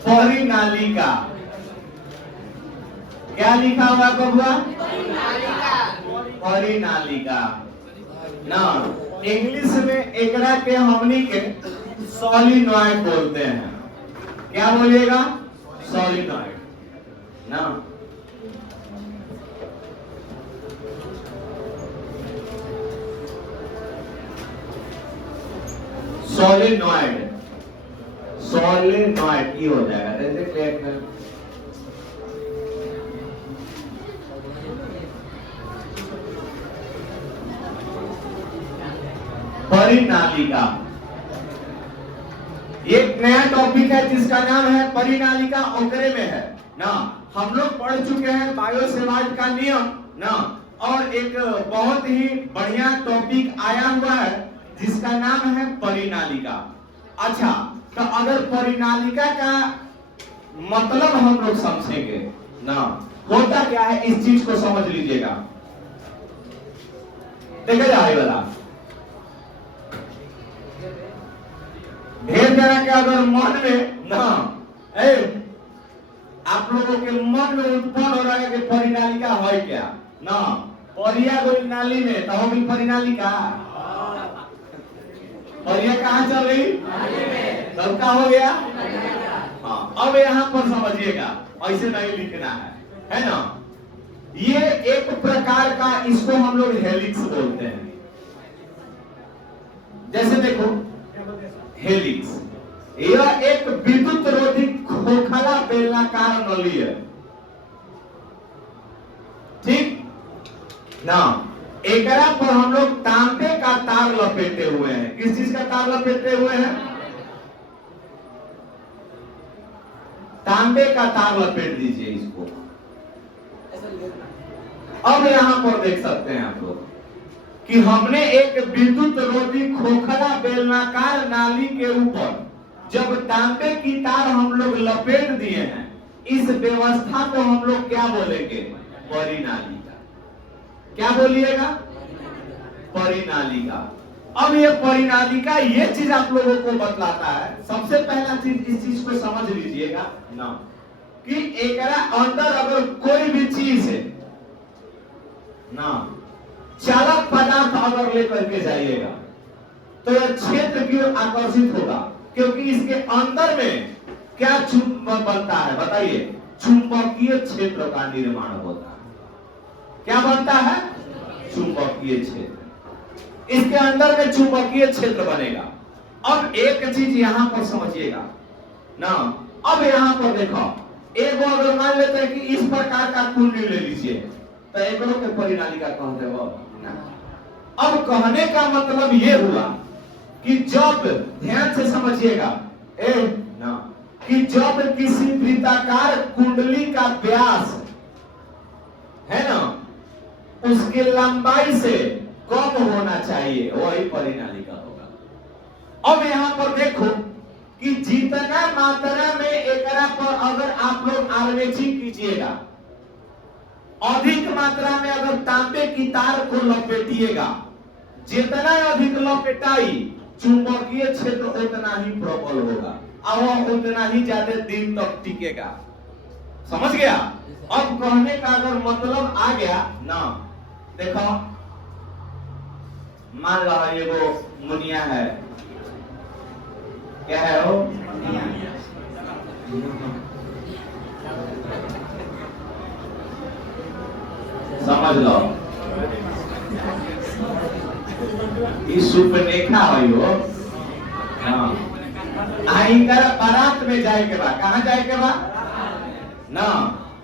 परिनालिका। क्या लिखा हुआ बबुआ? परिनालिका ना। इंग्लिश में एकरा के हमनी के सोलिनॉइड बोलते हैं। क्या बोलिएगा? सोलिनॉइड ना। सोलिनॉइड, सोलिनॉइड की हो जाएगा। जैसे क्लियर कर परिनालिका। एक नया टॉपिक है जिसका नाम है परिनालिका, ओकरे में है ना। हम लोग पढ़ चुके हैं बायोसेवाल्ट का नियम ना, और एक बहुत ही बढ़िया टॉपिक आया हुआ है जिसका नाम है परिनालिका। अच्छा, तो अगर परिनालिका का मतलब हम लोग समझेंगे ना, होता क्या है इस चीज को समझ लीजिएगा। देखा जाए वाला ढेर जना के अगर मन में ना आप लोगों के मन में उत्पन्न हो रहा है कि परिनालिका है क्या ना, परिया कोई नाली में तो होगी परिनालिका। परिया कहाँ चल रही? सबका हो गया। हाँ, अब यहाँ पर समझिएगा, ऐसे नहीं लिखना है ना। ये एक प्रकार का, इसको हम लोग हेलिक्स बोलते हैं। जैसे देखो हेलिक्स, यह एक विद्युत रोधी खोखला बेलनाकार नली है, ठीक ना। एकरा पर हम लोग तांबे का तार लपेटे हुए हैं। किस चीज का तार लपेटे हुए हैं? तांबे का तार लपेट दीजिए इसको। अब यहां पर देख सकते हैं आप लोग कि हमने एक विद्युत रोधी खोखला बेलनाकार नाली के ऊपर जब तांबे की तार हम लोग लपेट दिए हैं, इस व्यवस्था को हम लोग क्या बोलेंगे? परिनालिका। क्या बोलिएगा? परिनालिका। अब ये परिनालिका ये चीज आप लोगों को बतलाता है। सबसे पहला चीज इस चीज को समझ लीजिएगा ना कि एकरा अंदर अगर कोई भी चीज है ना, चालक पदार्थ अगर लेकर के जाइएगा तो यह क्षेत्र की ओर आकर्षित होगा, क्योंकि इसके अंदर में क्या चुंबक बनता है? बताइए। चुंबकीय क्षेत्र का निर्माण होता है। क्या बनता है? चुंबकीय क्षेत्र। इसके अंदर में चुंबकीय क्षेत्र बनेगा। अब एक चीज यहां पर समझिएगा ना। अब यहां पर देखो, एक अगर मान लेते हैं कि इस प्रकार का कुंडली ले लीजिए तो एक के परिनालिका कहते हो ना। अब कहने का मतलब ये हुआ कि जब, ध्यान से समझिएगा ना, कि जब किसी वृत्ताकार कुंडली का व्यास है ना, उसकी लंबाई से कम होना चाहिए, वही परिनालिका होगा। अब यहां पर देखो कि जितना मात्रा में एकरा पर अगर आप लोग आर्मेची कीजिएगा, अधिक मात्रा में अगर तांबे की तार को लपेटिएगा, जितना अधिक लपेटाई चुंबकीय क्षेत्र उतना ही प्रबल होगा और वह उतना ही ज्यादा दिन तक टिकेगा। समझ गया? अब कहने का अगर मतलब आ गया ना, देखो मान लो ये वो मुनिया है, क्या है वो? समझ लो, सुपनेखा है वो। हाँ, बारात में जाए के बाद, कहाँ जाए के बाद ना,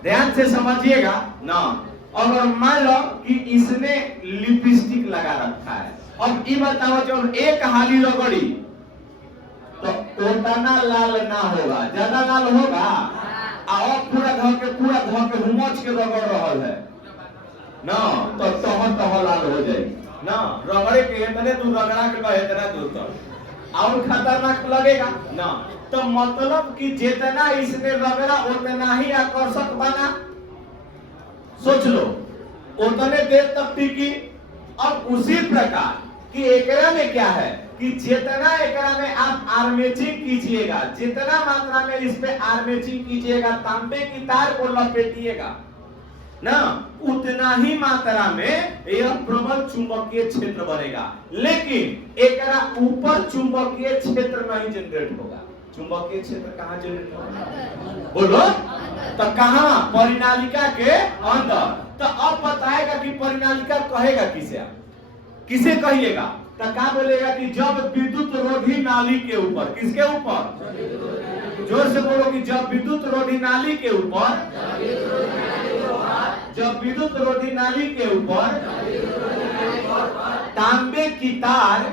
ध्यान से समझिएगा ना। अगर मान लो कि इसने लिपस्टिक लगा रखा है, अब ये बताओ जब एक हाली रगड़ी तो उतना लाल ना होगा, ज्यादा लाल होगा। और पूरा धो के हुमच के रगड़ रहा है ना, तो तह लाल हो जाएगी ना। रगड़े के इतने दूर रगड़ा के इतना दूर तक और खतरनाक लगेगा ना। तो मतलब कि जितना इसने रगड़ा उतना ही आकर्षक बना। सोच लो, उतने देर तक टिकी। अब उसी प्रकार कि एकरा में क्या है कि जितना एकरा में आप आर्मेचिंग कीजिएगा, जितना मात्रा में इस पे आर्मेचिंग कीजिएगा, तांबे की तार को लपेटिएगा ना, उतना ही मात्रा में यह प्रबल चुंबकीय क्षेत्र बनेगा। लेकिन एकरा ऊपर चुंबकीय क्षेत्र नहीं जनरेट होगा। चुंबकीय क्षेत्र कहां जनरेट होगा? बोलो तो कहां? परिनालिका के अंदर। तो अब बताएगा कि परिनालिका कहेगा किसे? किसे कहिएगा? तो क्या बोलेगा कि जब विद्युत रोधी नाली के ऊपर, किसके ऊपर? जोर से बोलो कि जब विद्युत रोधी नाली के ऊपर, जब विद्युत रोधी नाली के ऊपर तांबे की तार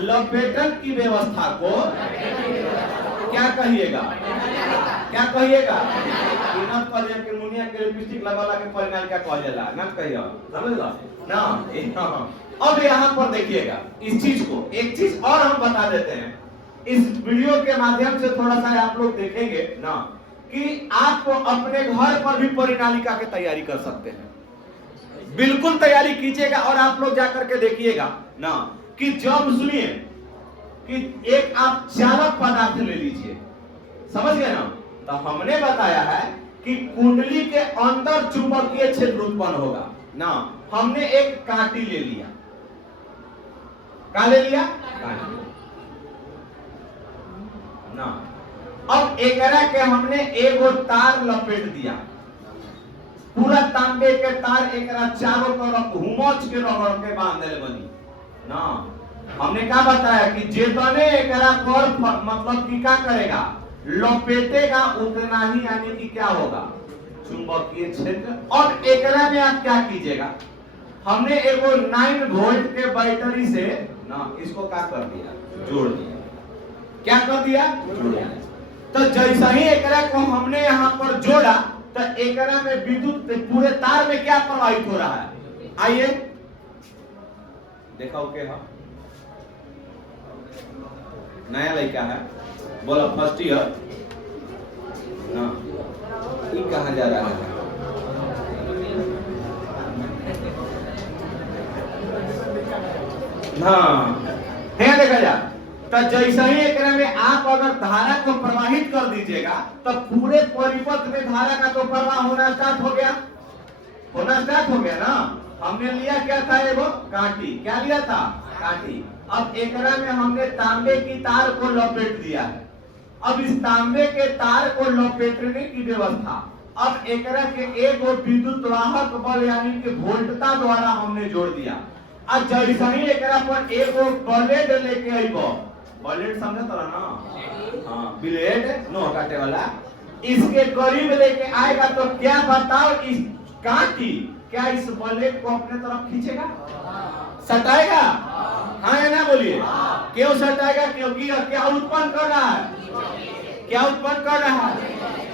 लपेटन की व्यवस्था को क्या कहिएगा? क्या कहिएगा? नट कहिए कि मुनिया के लिपस्टिक लगाला के परिनालिका कह जाला, नट कहिए, समझला ना? अब यहाँ पर देखिएगा इस चीज को, एक चीज और हम बता देते हैं इस वीडियो के माध्यम से, थोड़ा सा आप लोग देखेंगे ना कि आप अपने घर पर भी परिनालिका की तैयारी कर सकते हैं। बिल्कुल तैयारी कीजिएगा और आप लोग जाकर के देखिएगा ना कि जब सुनिए कि एक आप चालक पदार्थ ले लीजिए, समझ गए ना? तो हमने बताया है कि कुंडली के अंदर चुंबकीय क्षेत्र उत्पन्न होगा ना। हमने एक कांटी ले लिया, क्या ले लिया? कांटी ना। अब एकरा के हमने एगो तार लपेट दिया, पूरा तांबे के तार एकरा चारों तरफ घुमच के रगड़ के बांध देले बनी ना। हमने क्या बताया कि जितने एकरा पर मतलब कि क्या करेगा, लपेटेगा, उतना ही यानी कि क्या होगा, चुंबकीय क्षेत्र। और एकरा में आप क्या कीजिएगा, हमने एगो 9 वोल्ट के बैटरी से ना इसको क्या कर दिया, जोड़ दिया। क्या कर दिया? जोड़ दिया। तो जैसा ही एकरा को हमने यहाँ पर जोड़ा तो एकरा में विद्युत पूरे तार में क्या प्रवाहित हो रहा है, आइए देखा ओके। हाँ, नया लड़का है, बोला फर्स्ट ईयर ना, ये कहाँ जा रहा है? हाँ, देखा जा। तो जैसा ही एकरा में आप अगर धारा को प्रवाहित कर दीजिएगा तो पूरे परिपथ में धारा का तो प्रवाह होना स्टार्ट हो गया, ना। हमने लिया क्या था, एगो कांटी। क्या लिया था? कांटी। अब एकरा में हमने तांबे की तार को लपेट दिया है। अब इस तांबे के तार को लपेटने की व्यवस्था, अब एकरा के एगो विद्युत वाहक बल यानी कि वोल्टता द्वारा हमने जोड़ दिया। अब जैसा ही एकरा पर एगो ब्लेड लेके आइबो, ब्लेड समझे तो ना? हाँ, ब्लेड नो काटे वाला, इसके करीब लेके आएगा तो क्या बताओ, इस कांटी क्या इस ब्लेड को अपने तरफ खींचेगा, सटाएगा? हाँ या ना बोलिए? क्यों सटाएगा? क्योंकि क्या उत्पन्न कर रहा है, क्या उत्पन्न कर रहा है?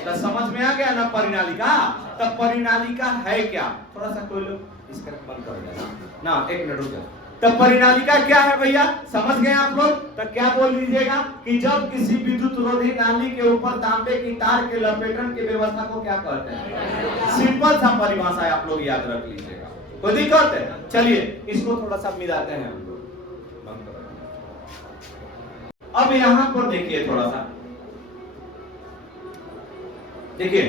तो समझ में आ गया ना परिनालिका? तो परिनालिका है क्या? थोड़ा सा कोई लोग इसका बंद कर देना ना, एक मिनट रुक जाओ। तो परिनालिका क्या है भैया, समझ गए आप लोग? तो क्या बोल लीजिएगा कि जब किसी विद्युत रोधी नाली के ऊपर तांबे की तार के लपेटन की व्यवस्था को क्या कहते हैं? सिंपल सा परिभाषा है, आप लोग याद रख लीजिएगा, कोई दिक्कत है? चलिए इसको थोड़ा सा मिलाते हैं हम लोग। अब यहां पर देखिए, थोड़ा सा देखिए,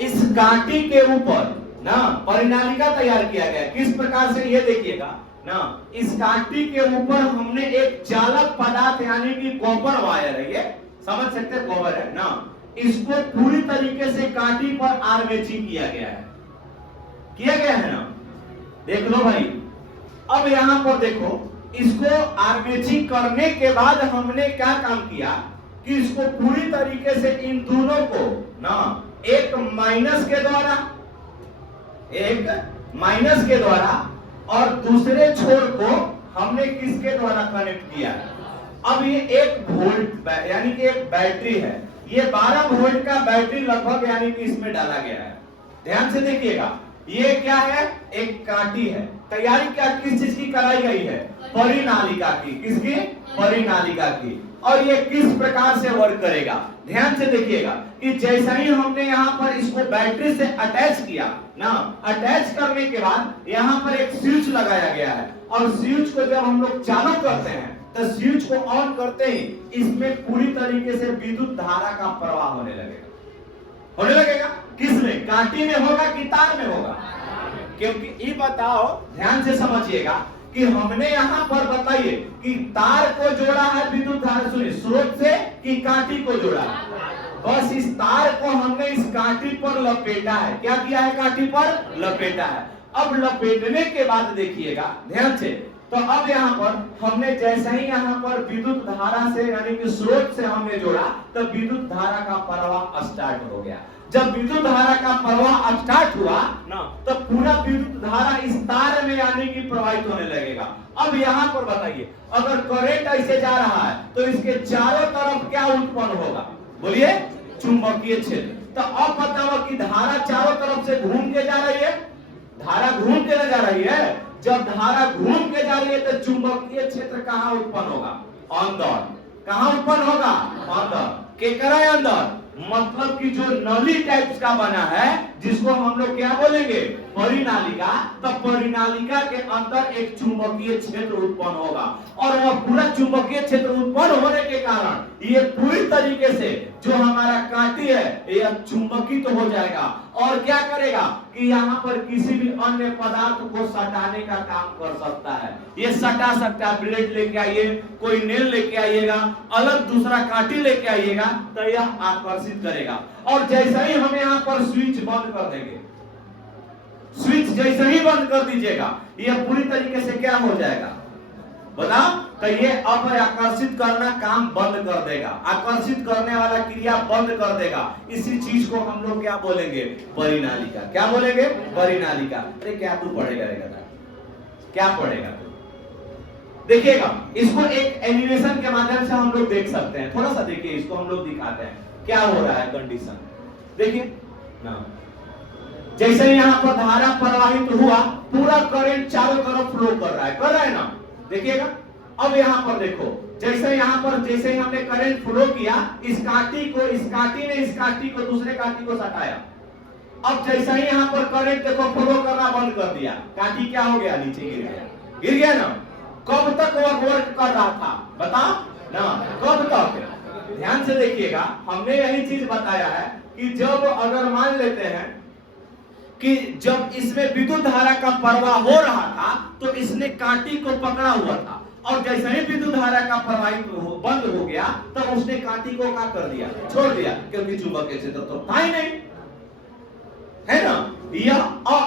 इस कांटी के ऊपर ना परिनालिका तैयार किया गया। किस प्रकार से, ये देखिएगा ना, इस कांटी के ऊपर हमने एक चालक पदार्थ यानी कि कॉपर वायर है, ये समझ सकते हैं, कॉपर है ना। इसको पूरी तरीके से कांटी पर आर्मेचिंग किया गया है ना, देख लो भाई। अब यहां पर देखो, इसको आर्मेचिंग करने के बाद हमने क्या काम किया कि इसको पूरी तरीके से इन दोनों को ना एक माइनस के द्वारा और दूसरे छोर को हमने किसके द्वारा कनेक्ट किया। अब ये 1 वोल्ट यानी कि एक बैटरी है, ये 12 वोल्ट का बैटरी लगभग यानी कि इसमें डाला गया है। ध्यान से देखिएगा, ये क्या है? एक काटी है। तैयारी क्या किस चीज की कराई गई है? परिनालिका की। किसकी? परिनालिका की। और ये किस प्रकार से वर्क करेगा? ध्यान से देखिएगा कि जैसा ही हमने यहाँ पर इसको बैटरी से अटैच किया ना, अटैच करने के बाद यहाँ पर एक स्विच लगाया गया है, और स्विच को जब हम लोग चालू करते हैं तो स्विच को ऑन करते ही इसमें पूरी तरीके से विद्युत धारा का प्रवाह होने लगेगा। होने लगेगा किसमें? काटी में होगा कि तार में होगा? क्योंकि ये बताओ, ध्यान से समझिएगा कि हमने यहाँ पर बताइए कि तार को जोड़ा है विद्युत धारा, सुनिए, स्रोत से कि काटी को जोड़ा है? बस इस तार को हमने इस काटी पर लपेटा है। क्या किया है? काटी पर लपेटा है। अब लपेटने के बाद देखिएगा ध्यान से, तो अब यहाँ पर हमने जैसे ही यहाँ पर विद्युत धारा से यानी कि स्रोत से हमने जोड़ा तो विद्युत धारा का प्रवाह स्टार्ट हो गया। जब विद्युत धारा का प्रवाह स्टार्ट हुआ ना, तो पूरा विद्युत धारा इस तार में यानी कि प्रवाहित होने लगेगा। अब यहाँ पर बताइए, अगर करंट ऐसे जा रहा है तो इसके चारों तरफ क्या उत्पन्न होगा? बोलिए, चुंबकीय क्षेत्र। तो अब बताओ कि धारा चारों तरफ से घूम के जा रही है, धारा घूम के ना जा रही है? जब धारा घूम के जा रही है तो चुंबकीय क्षेत्र कहाँ उत्पन्न होगा? अंदर। कहाँ उत्पन्न होगा? अंदर। केकरा अंदर? मतलब कि जो नली टाइप्स का बना है जिसको हम लोग क्या बोलेंगे? परिनालिका। तो परिनालिका के अंदर एक चुंबकीय क्षेत्र उत्पन्न होगा, और वह पूरा चुंबकीय क्षेत्र उत्पन्न होने के कारण ये पूरी तरीके से जो हमारा काटी है यह चुंबकित हो जाएगा, और क्या करेगा कि यहाँ पर किसी भी अन्य पदार्थ को सटाने का काम कर सकता है। ये सटा सकता है, ब्लेड लेके आइए, कोई नेल लेके आइएगा, अलग दूसरा काटी लेके आइएगा, तो यह आकर्षित करेगा। और जैसे ही हम यहाँ पर स्विच बंद कर देंगे, स्विच जैसे ही बंद कर दीजिएगा, यह पूरी तरीके से क्या हो जाएगा बताओ? तो ये अब आकर्षित करना काम बंद कर देगा, आकर्षित करने वाला क्रिया बंद कर देगा। इसी चीज को हम लोग क्या बोलेंगे? परिनालिका। क्या बोलेंगे? परिनालिका। अरे क्या तू पढ़ेगा रे गधा? क्या पढ़ेगा तू? देखिएगा, इसको एक एनिमेशन के माध्यम से हम लोग देख सकते हैं। थोड़ा सा देखिए, इसको हम लोग दिखाते हैं क्या हो रहा है कंडीशन। देखिए ना, जैसे यहाँ पर धारा प्रवाहित हुआ, पूरा करंट चारों तरफ फ्लो कर रहा है ना? देखिएगा, अब यहाँ पर देखो, जैसे यहाँ पर जैसे ही हमने करंट फ्लो किया, इस काटी ने इस काटी को दूसरे काटी को सटाया। अब जैसे ही यहाँ पर करंट देखो फ्लो करना बंद कर दिया, काटी क्या हो गया? नीचे गिर गया। गिर गया ना? कब तक वह वर्क कर रहा था बताओ ना? कब तक? ध्यान से देखिएगा, हमने यही चीज बताया है कि जब अगर मान लेते हैं कि जब इसमें विद्युत धारा का प्रवाह हो रहा था तो इसने काटी को पकड़ा हुआ था, और जैसे ही विद्युत धारा का प्रवाहित बंद हो गया तो उसने काटी को क्या कर दिया? छोड़ दिया, क्योंकि चुंबकीय क्षेत्र तो था ही नहीं, है ना? यह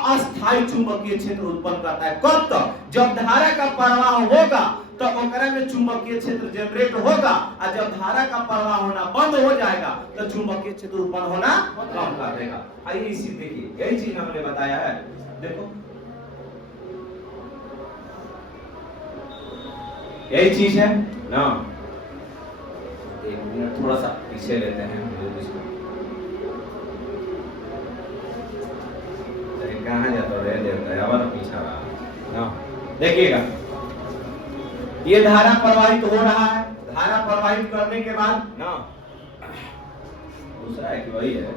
अस्थायी चुंबकीय क्षेत्र उत्पन्न करता है। कब तक? जब धारा का प्रवाह होगा तो ओकरा में चुंबकीय क्षेत्र जनरेट होगा, और जब धारा का प्रवाह होना बंद हो जाएगा तो चुंबकीय क्षेत्र उत्पन्न होना कम कर देगा। आइए इसी देखिए, यही चीज हमने बताया है। देखो यही चीज है ना। एक मिनट थोड़ा सा पीछे लेते हैं इसको। कहाँ जाता रह देता है अब पीछा ना। देखिएगा, ये धारा प्रवाहित हो रहा है, धारा प्रवाहित करने के बाद ना दूसरा है कि वही है,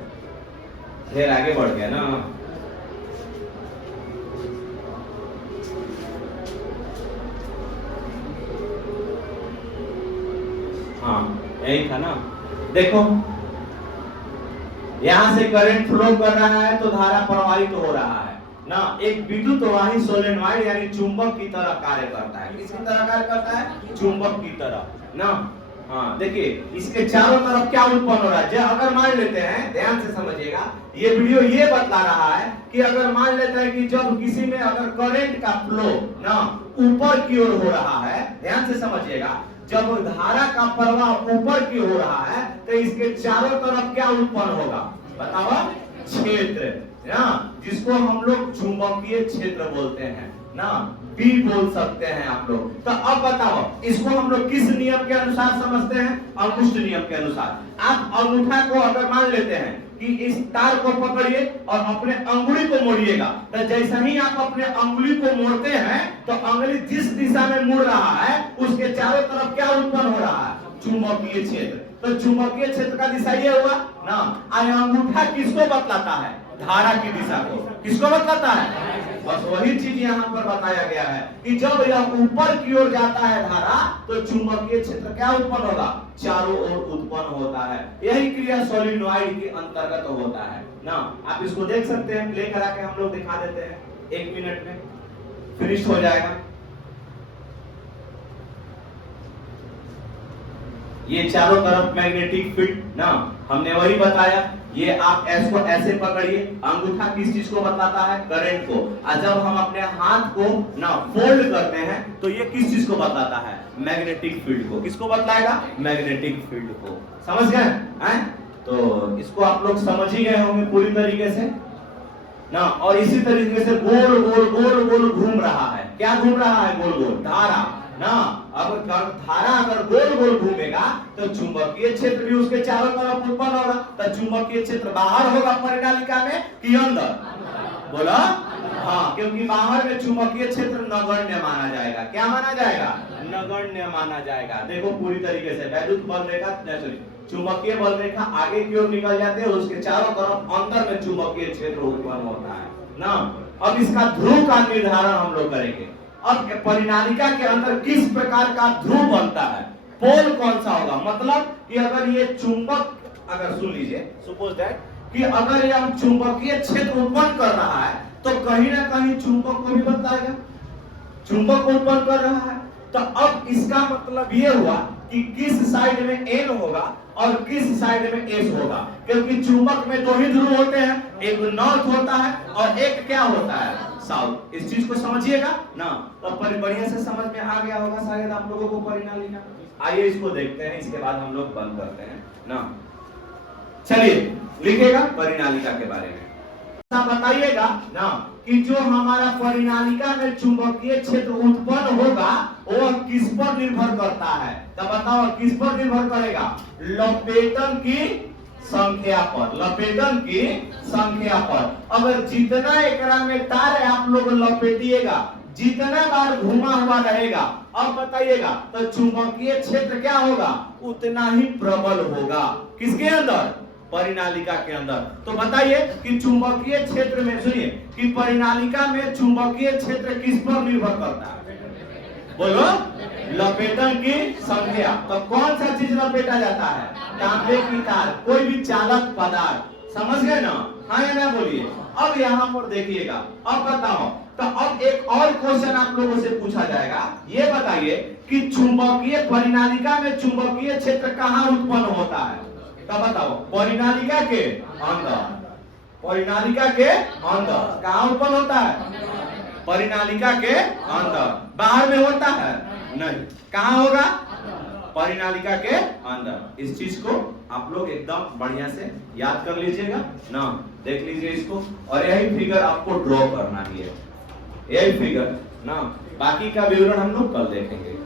ढेर आगे बढ़ गया ना। हाँ यही था ना। देखो यहां से करंट फ्लो कर रहा है तो धारा प्रवाहित हो रहा है ना। एक विद्युत वाही सोलेनॉइड यानी चुंबक की तरह कार्य करता है। किसकी तरह कार्य करता है? चुंबक की तरह ना। हाँ देखिए, इसके चारों तरफ क्या उत्पन्न हो रहा है? अगर मान लेते हैं, ध्यान से समझिएगा, ये वीडियो ये बतला रहा है कि अगर मान लेते हैं कि जब किसी में अगर करंट का फ्लो ना ऊपर की ओर हो रहा है, ध्यान से समझिएगा, जब धारा का प्रवाह ऊपर की हो रहा है तो इसके चारों तरफ क्या उत्पन्न होगा बताओ? क्षेत्र ना, जिसको हम लोग चुंबकीय क्षेत्र बोलते हैं ना बी बोल सकते हैं आप लोग। तो अब बताओ इसको हम लोग किस नियम के अनुसार समझते हैं? अंगुष्ठ नियम के अनुसार। आप अंगूठा को अगर मान लेते हैं कि इस तार को पकड़िए और अपने अंगुली को मोड़िएगा, तो जैसे ही आप अपने अंगुली को मोड़ते हैं तो अंगुली जिस दिशा में मुड़ रहा है उसके चारों तरफ क्या उत्पन्न हो रहा है? चुंबकीय क्षेत्र। तो चुंबकीय क्षेत्र का दिशा ये हुआ ना। अंगूठा किसको बतलाता है? धारा की दिशा को। किसको बतलाता है? बस वही चीज यहाँ पर बताया गया है कि जब यह ऊपर की ओर जाता है धारा तो चुंबकीय क्षेत्र क्या उत्पन्न होगा? चारों ओर उत्पन्न होता है। यही क्रिया सोलिनॉइड के अंतर्गत होता है ना। आप इसको देख सकते हैं, प्ले करा के हम लोग दिखा देते हैं, 1 मिनट में फिनिश हो जाएगा। ये चारों तरफ मैग्नेटिक फील्ड ना, हमने वही बताया। ये आप इसको ऐसे पकड़िए, अंगूठा किस चीज को बतलाता है? करंट को। और जब हम अपने हाथ को ना फोल्ड करते हैं तो ये किस चीज को बतलाता है? मैग्नेटिक फील्ड को। किसको बतलाएगा? मैग्नेटिक फील्ड को। समझ गए हैं? तो इसको आप लोग समझ ही गए होंगे पूरी तरीके से ना। और इसी तरीके से गोल गोल गोल गोल घूम रहा है। क्या घूम रहा है? गोल गोल धारा ना। अब धारा अगर गोल गोल घूमेगा तो चुंबकीय क्षेत्र भी उसके चारों तरफ उत्पन्न होगा। तो चुंबकीय क्षेत्र बाहर होगा परिनालिका में कि अंदर? बोला हाँ, क्योंकि बाहर में चुंबकीय क्षेत्र नगण्य माना जाएगा। क्या माना जाएगा? नगण्य माना जाएगा। देखो पूरी तरीके से वैद्युत बल रेखा, चुंबकीय बल रेखा आगे की ओर निकल जाते हैं, उसके चारों तरफ अंदर में चुंबकीय क्षेत्र उत्पन्न होता है ना। अब इसका ध्रुव का निर्धारण हम लोग करेंगे। अब परिनालिका के अंदर किस प्रकार का ध्रुव बनता है? पोल कौन सा होगा? मतलब कि अगर ये चुंबक, अगर सुन लीजिए, सपोज दैट कि अगर यह चुंबकीय क्षेत्र उत्पन्न कर रहा है तो कहीं ना कहीं चुंबक को भी बताएगा। चुंबक को उत्पन्न कर रहा है तो अब इसका मतलब ये हुआ कि किस साइड में एन होगा और किस साइड में एस होगा। क्योंकि चुंबक में दो ही ध्रुव होते हैं, एक नॉर्थ होता है और एक क्या होता है? साउथ। इस चीज को समझिएगा ना, तो बढ़िया से समझ में आ गया होगा शायद आप लोगों को परिनालिका। आइए इसको देखते हैं, इसके बाद हम लोग बंद करते हैं ना। चलिए लिखिएगा परिनालिका के बारे में। बताइएगा ना कि जो हमारा परिनालिका में चुंबकीय क्षेत्र उत्पन्न होगा वो किस पर निर्भर करता है? तो बताओ किस पर निर्भर करेगा? लपेटन की संख्या पर। लपेटन की संख्या पर। अगर जितना एकरा में तार आप लोग लपेटिएगा, जितना बार घुमा हुआ रहेगा, अब बताइएगा तो चुंबकीय क्षेत्र क्या होगा? उतना ही प्रबल होगा। किसके अंदर? परिनालिका के अंदर। तो बताइए कि चुंबकीय क्षेत्र में, सुनिए कि परिनालिका में चुंबकीय क्षेत्र किस पर निर्भर करता है? बोलो। लपेटन की संख्या। तो कौन सा चीज लपेटा जाता है? तांबे की तार, कोई भी चालक पदार्थ। समझ गए ना? हाँ या ना बोलिए। अब यहाँ पर देखिएगा, अब बताओ तो अब एक और क्वेश्चन आप लोगों से पूछा जाएगा। ये बताइए कि चुंबकीय परिनालिका में चुंबकीय क्षेत्र कहाँ उत्पन्न होता है? तो बताओ परिनालिका के अंदर। परिनालिका के अंदर कहाँ उत्पन्न होता है? परिनालिका के अंदर। बाहर में होता है? नहीं। कहाँ होगा? परिनालिका के अंदर। इस चीज को आप लोग एकदम बढ़िया से याद कर लीजिएगा ना। देख लीजिए इसको, और यही फिगर आपको ड्रॉ करना ही है, यही फिगर ना। बाकी का विवरण हम लोग कल देखेंगे।